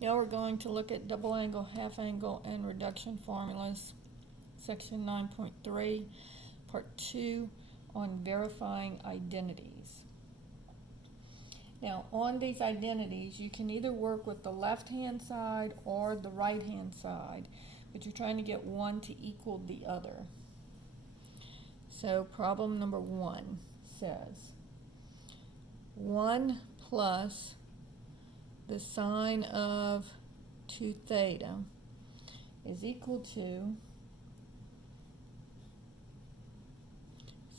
Now we're going to look at double angle, half angle, and reduction formulas, section 9.3, part 2, on verifying identities. Now on these identities, you can either work with the left-hand side or the right-hand side, but you're trying to get one to equal the other. So problem number 1 says 1 plus the sine of 2 theta is equal to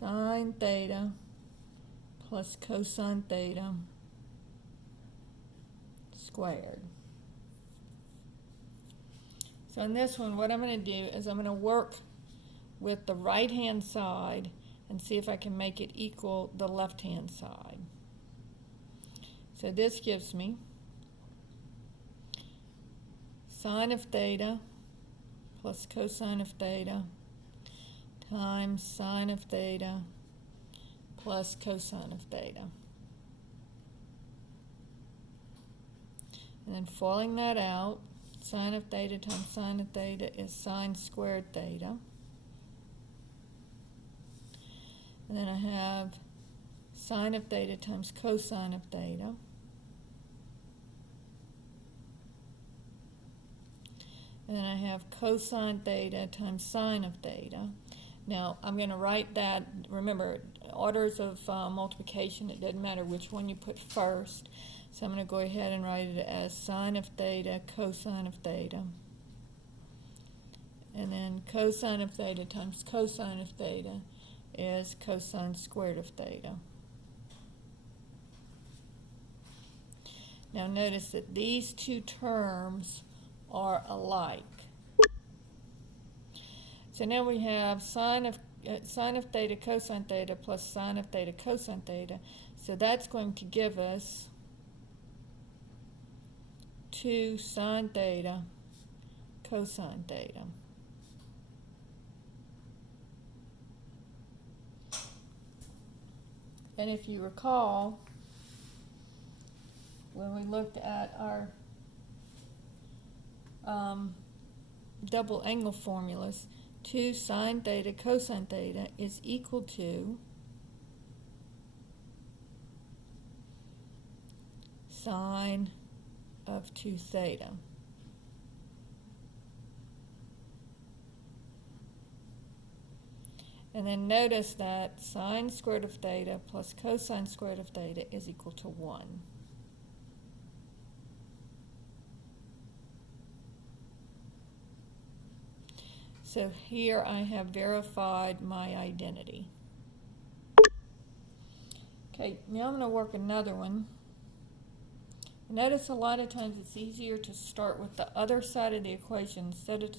sine theta plus cosine theta squared. So in this one, what I'm going to do is I'm going to work with the right hand side and see if I can make it equal the left hand side. So this gives me sine of theta plus cosine of theta times sine of theta plus cosine of theta. And then foiling that out, sine of theta times sine of theta is sine squared theta. And then I have sine of theta times cosine of theta. And then I have cosine theta times sine of theta. Now I'm going to write that, remember, orders of multiplication, it doesn't matter which one you put first. So I'm going to go ahead and write it as sine of theta cosine of theta. And then cosine of theta times cosine of theta is cosine squared of theta. Now notice that these two terms are alike. So now we have sine of theta cosine theta plus sine of theta cosine theta. So that's going to give us 2 sine theta cosine theta. And if you recall, when we looked at our double angle formulas, 2 sine theta cosine theta is equal to sine of 2 theta. And then notice that sine squared of theta plus cosine squared of theta is equal to 1. So here I have verified my identity. Okay, now I'm going to work another one. Notice a lot of times it's easier to start with the other side of the equation instead of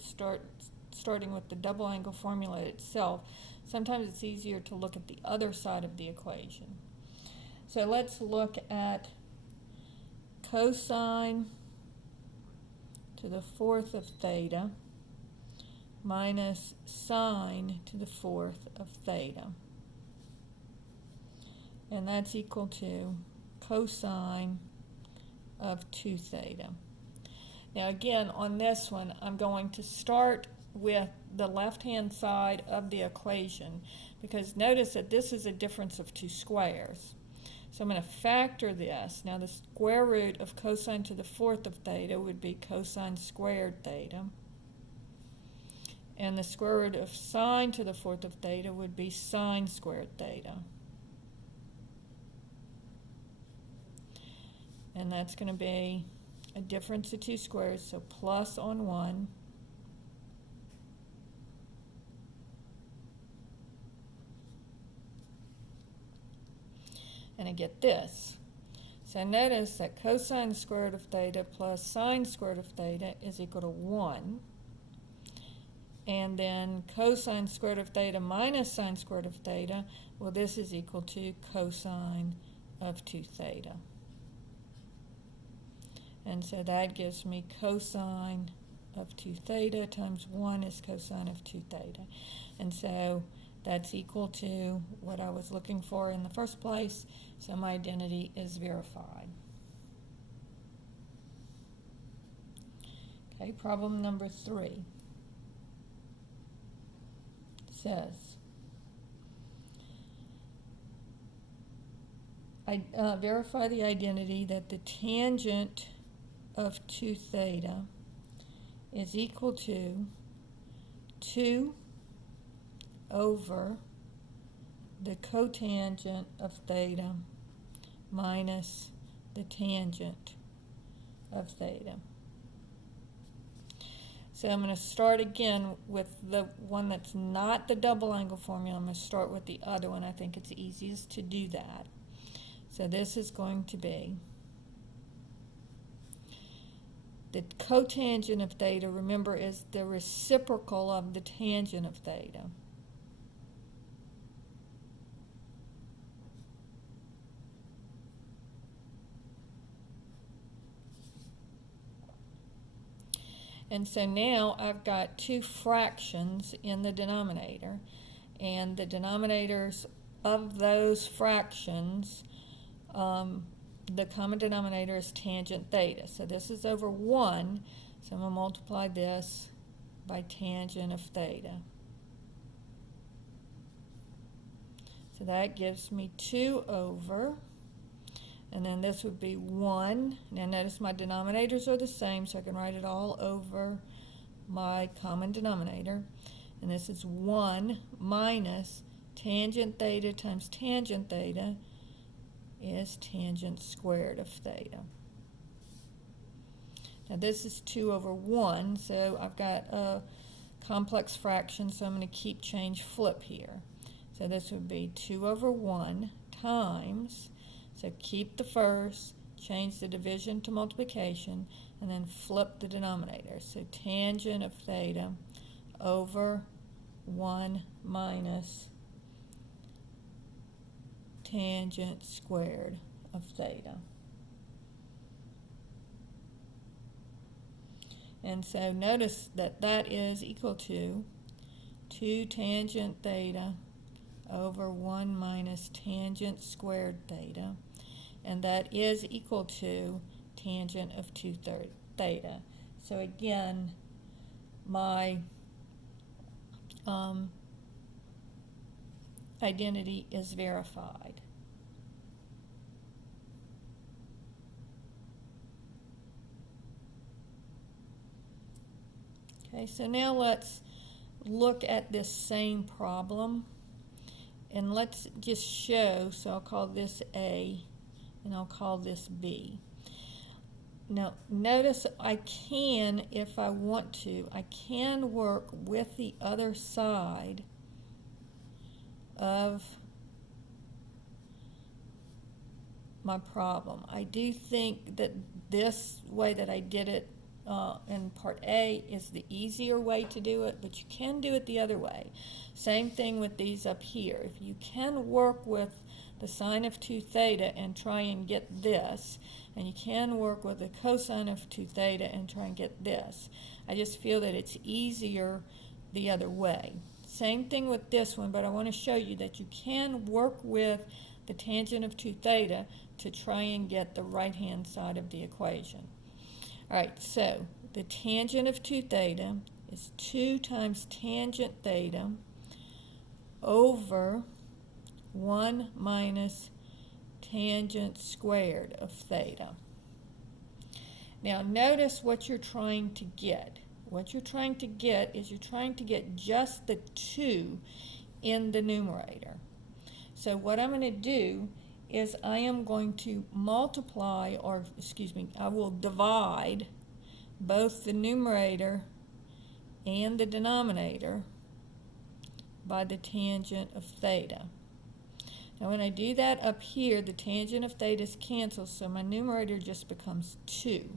starting with the double angle formula itself. Sometimes it's easier to look at the other side of the equation. So let's look at cosine to the 4th of theta minus sine to the 4th of theta. And that's equal to cosine of 2 theta. Now again, on this one, I'm going to start with the left-hand side of the equation, because notice that this is a difference of 2 squares. So I'm going to factor this. Now the square root of cosine to the 4th of theta would be cosine squared theta. And the square root of sine to the 4th of theta would be sine squared theta. And that's going to be a difference of 2 squares, so plus on 1. And I get this. So notice that cosine squared of theta plus sine squared of theta is equal to 1. And then cosine squared of theta minus sine squared of theta, well, this is equal to cosine of 2 theta. And so that gives me cosine of 2 theta times 1 is cosine of 2 theta. And so that's equal to what I was looking for in the first place. So my identity is verified. Okay, problem number 3 says, verify the identity that the tangent of 2 theta is equal to 2 over the cotangent of theta minus the tangent of theta. So I'm going to start again with the one that's not the double angle formula. I'm going to start with the other one. I think it's easiest to do that. So this is going to be the cotangent of theta, remember, is the reciprocal of the tangent of theta. And so now I've got 2 fractions in the denominator, and the denominators of those fractions, the common denominator is tangent theta. So this is over 1, so I'm going to multiply this by tangent of theta. So that gives me 2 over, and then this would be 1. Now notice my denominators are the same, so I can write it all over my common denominator. And this is 1 minus tangent theta times tangent theta is tangent squared of theta. Now this is 2 over 1, so I've got a complex fraction, so I'm going to keep change flip here. So this would be 2 over 1 times, so keep the first, change the division to multiplication, and then flip the denominator. So tangent of theta over 1 minus tangent squared of theta. And so notice that that is equal to 2 tangent theta over 1 minus tangent squared theta, and that is equal to tangent of 2 theta. So again, my identity is verified. Okay, so now let's look at this same problem, and let's just show, so I'll call this A and I'll call this B. Now notice I can, if I want to, I can work with the other side of my problem. I do think that this way that I did it in part A is the easier way to do it, but you can do it the other way. Same thing with these up here. If you can work with the sine of 2 theta and try and get this, and you can work with the cosine of 2 theta and try and get this. I just feel that it's easier the other way. Same thing with this one, but I want to show you that you can work with the tangent of 2 theta to try and get the right-hand side of the equation. All right, so the tangent of 2 theta is 2 times tangent theta over 1 minus tangent squared of theta. Now notice what you're trying to get. What you're trying to get is you're trying to get just the 2 in the numerator. So what I'm going to do is I am going to multiply, or excuse me, I will divide both the numerator and the denominator by the tangent of theta. Now when I do that up here, the tangent of theta is canceled, so my numerator just becomes 2.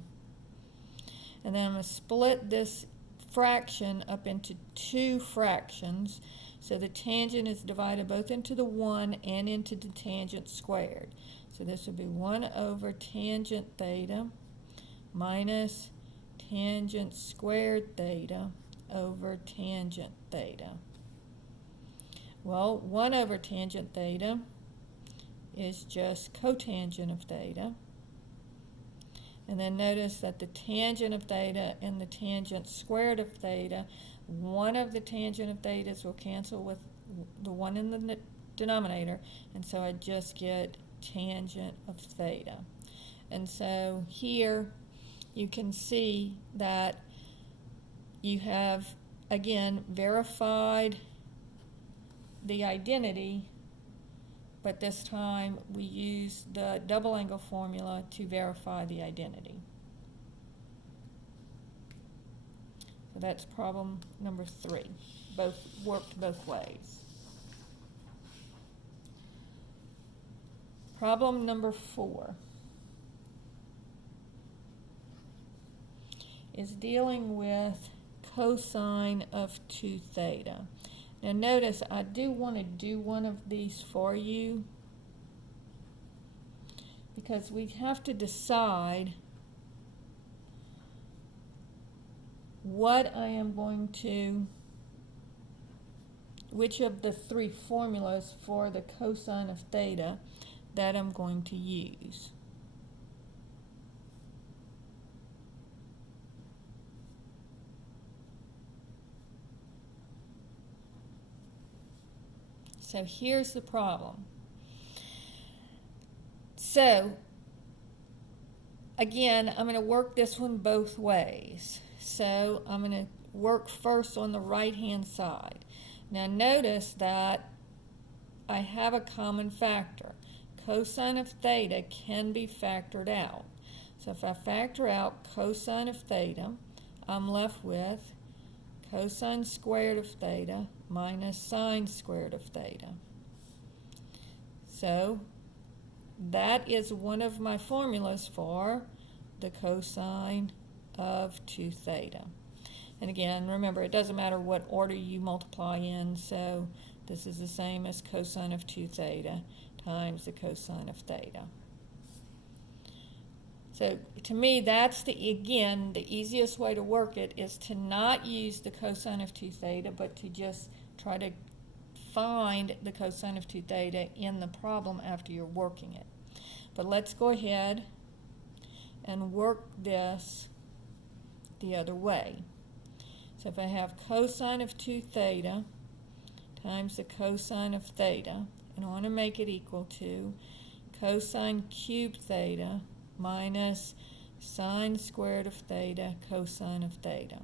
And then I'm going to split this fraction up into 2 fractions, so the tangent is divided both into the 1 and into the tangent squared. So this would be 1 over tangent theta minus tangent squared theta over tangent theta. Well, 1 over tangent theta is just cotangent of theta. And then notice that the tangent of theta and the tangent squared of theta, one of the tangent of thetas will cancel with the one in the denominator, and so I just get tangent of theta. And so here you can see that you have, again, verified the identity, but this time we use the double angle formula to verify the identity. So that's problem number 3. Both worked both ways. Problem number 4 is dealing with cosine of 2 theta. Now notice I do want to do one of these for you because we have to decide what I am going to, which of the 3 formulas for the cosine of theta that I'm going to use. So here's the problem. So again, I'm going to work this one both ways. So I'm going to work first on the right-hand side. Now notice that I have a common factor. Cosine of theta can be factored out. So if I factor out cosine of theta, I'm left with cosine squared of theta minus sine squared of theta. So that is one of my formulas for the cosine of 2 theta. And again, remember, it doesn't matter what order you multiply in, so this is the same as cosine of 2 theta times the cosine of theta. So to me, that's again, the easiest way to work it is to not use the cosine of 2 theta, but to just try to find the cosine of 2 theta in the problem after you're working it. But let's go ahead and work this the other way. So if I have cosine of 2 theta times the cosine of theta, and I want to make it equal to cosine cubed theta minus sine squared of theta cosine of theta.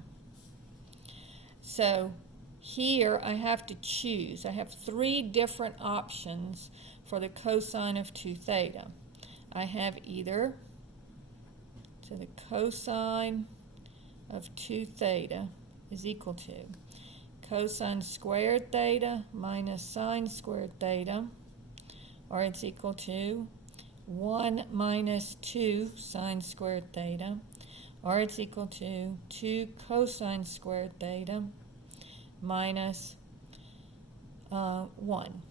So here I have to choose. I have 3 different options for the cosine of 2 theta. I have either, so the cosine of 2 theta is equal to cosine squared theta minus sine squared theta, or it's equal to 1 minus 2 sine squared theta, or it's equal to 2 cosine squared theta minus 1.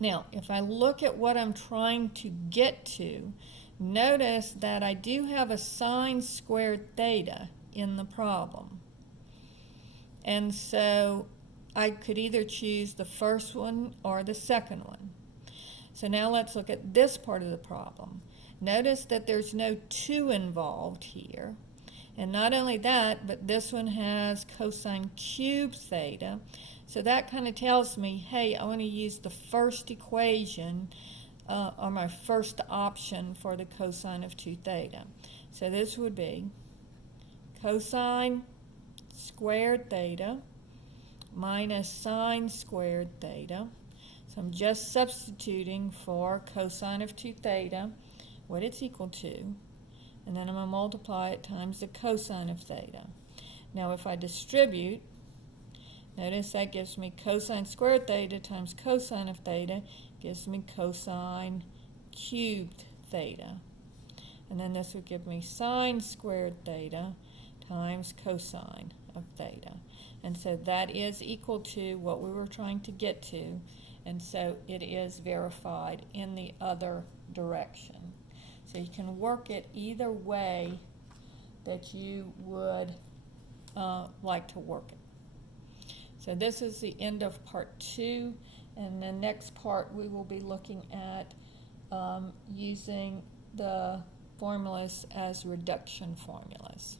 Now, if I look at what I'm trying to get to, notice that I do have a sine squared theta in the problem. And so I could either choose the first one or the second one. So now let's look at this part of the problem. Notice that there's no 2 involved here. And not only that, but this one has cosine cubed theta. So that kind of tells me, hey, I want to use the first equation or my first option for the cosine of 2 theta. So this would be cosine squared theta minus sine squared theta. So I'm just substituting for cosine of 2 theta, what it's equal to, and then I'm going to multiply it times the cosine of theta. Now if I distribute, notice that gives me cosine squared theta times cosine of theta gives me cosine cubed theta. And then this would give me sine squared theta times cosine of theta. And so that is equal to what we were trying to get to, and so it is verified in the other direction. So you can work it either way that you would like to work it. So this is the end of part 2, and the next part we will be looking at using the formulas as reduction formulas.